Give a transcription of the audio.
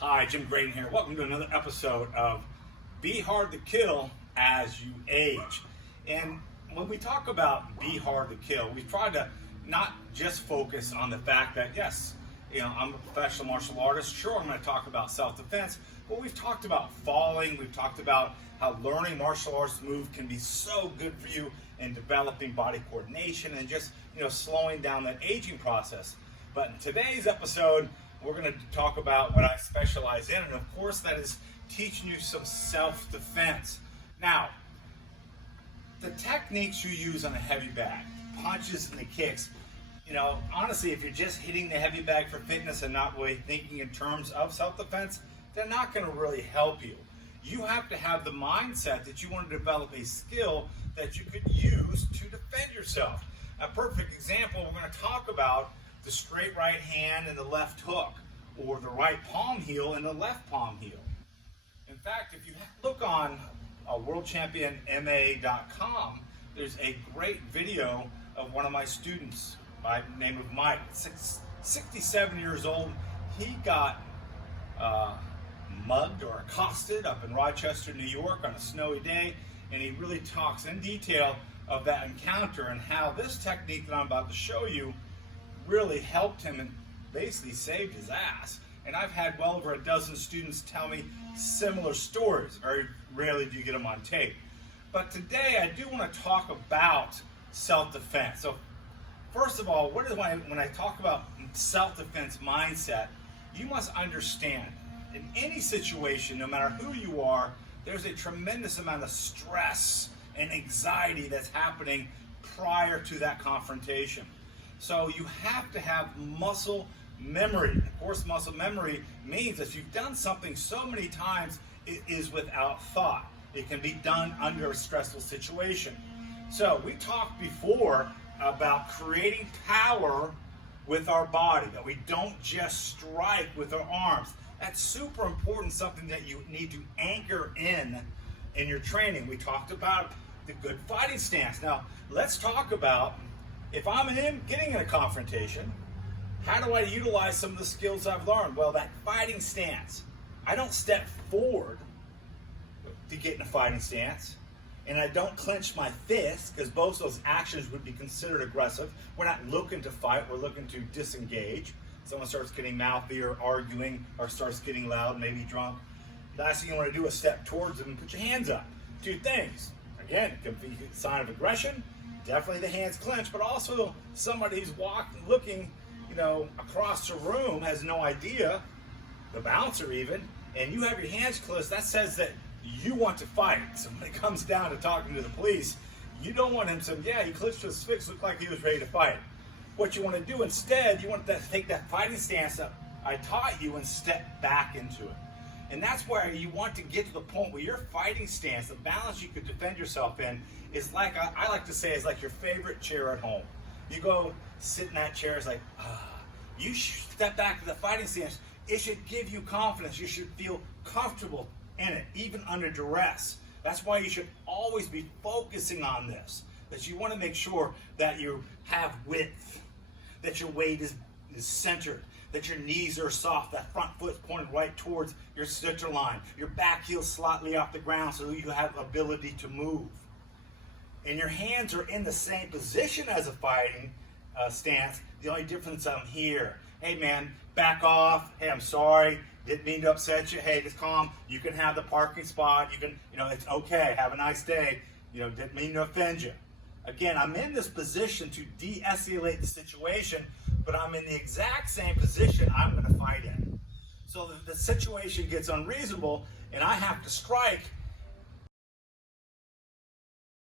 Hi, Jim Graden here. Welcome to another episode of Be Hard to Kill as You Age. And when we talk about be hard to kill, we try to not just focus on the fact that, yes, I'm a professional martial artist. Sure, I'm going to talk about self-defense, but we've talked about falling. We've talked about how learning martial arts move can be so good for you in developing body coordination and just, slowing down that aging process. But in today's episode, we're going to talk about what I specialize in, and of course that is teaching you some self-defense. Now, the techniques you use on a heavy bag, punches and the kicks, honestly, if you're just hitting the heavy bag for fitness and not really thinking in terms of self-defense, they're not going to really help you. You have to have the mindset that you want to develop a skill that you could use to defend yourself. A perfect example, we're going to talk about the straight right hand and the left hook, or the right palm heel and the left palm heel. In fact, if you look on worldchampionma.com, there's a great video of one of my students by the name of Mike, 67 years old. He got mugged or accosted up in Rochester, New York on a snowy day, and he really talks in detail of that encounter and how this technique that I'm about to show you really helped him and basically saved his ass. And I've had well over a dozen students tell me similar stories. Very rarely do you get them on tape. But today I do want to talk about self-defense. So first of all, when I talk about self-defense mindset, you must understand in any situation, no matter who you are, there's a tremendous amount of stress and anxiety that's happening prior to that confrontation. So you have to have muscle memory. Of course, muscle memory means that you've done something so many times, it is without thought. It can be done under a stressful situation. So we talked before about creating power with our body, that we don't just strike with our arms. That's super important, something that you need to anchor in your training. We talked about the good fighting stance. Now, let's talk about if I'm getting in a confrontation, how do I utilize some of the skills I've learned? Well, that fighting stance. I don't step forward to get in a fighting stance, and I don't clench my fist, because both of those actions would be considered aggressive. We're not looking to fight, we're looking to disengage. Someone starts getting mouthy or arguing or starts getting loud, maybe drunk. Last thing you want to do is step towards them and put your hands up. Two things. Again, it can be a sign of aggression. Definitely the hands clenched, but also somebody who's looking, across the room has no idea, the bouncer even, and you have your hands closed. That says that you want to fight. So when it comes down to talking to the police, you don't want him to, he clenched his fist, looked like he was ready to fight. What you want to do instead, you want to take that fighting stance that I taught you and step back into it. And that's where you want to get to the point where your fighting stance, the balance you could defend yourself in, is like, I like to say, is like your favorite chair at home. You go sit in that chair, it's like, you step back to the fighting stance. It should give you confidence. You should feel comfortable in it, even under duress. That's why you should always be focusing on this, that you want to make sure that you have width, that your weight is centered, that your knees are soft, that front foot's pointed right towards your center line, your back heel slightly off the ground so you have ability to move. And your hands are in the same position as a fighting stance. The only difference, I'm here. Hey man, back off. Hey, I'm sorry. Didn't mean to upset you. Hey, just calm. You can have the parking spot. You can, it's okay. Have a nice day. Didn't mean to offend you. Again, I'm in this position to de-escalate the situation, but I'm in the exact same position I'm going to fight in. So the situation gets unreasonable, and I have to strike.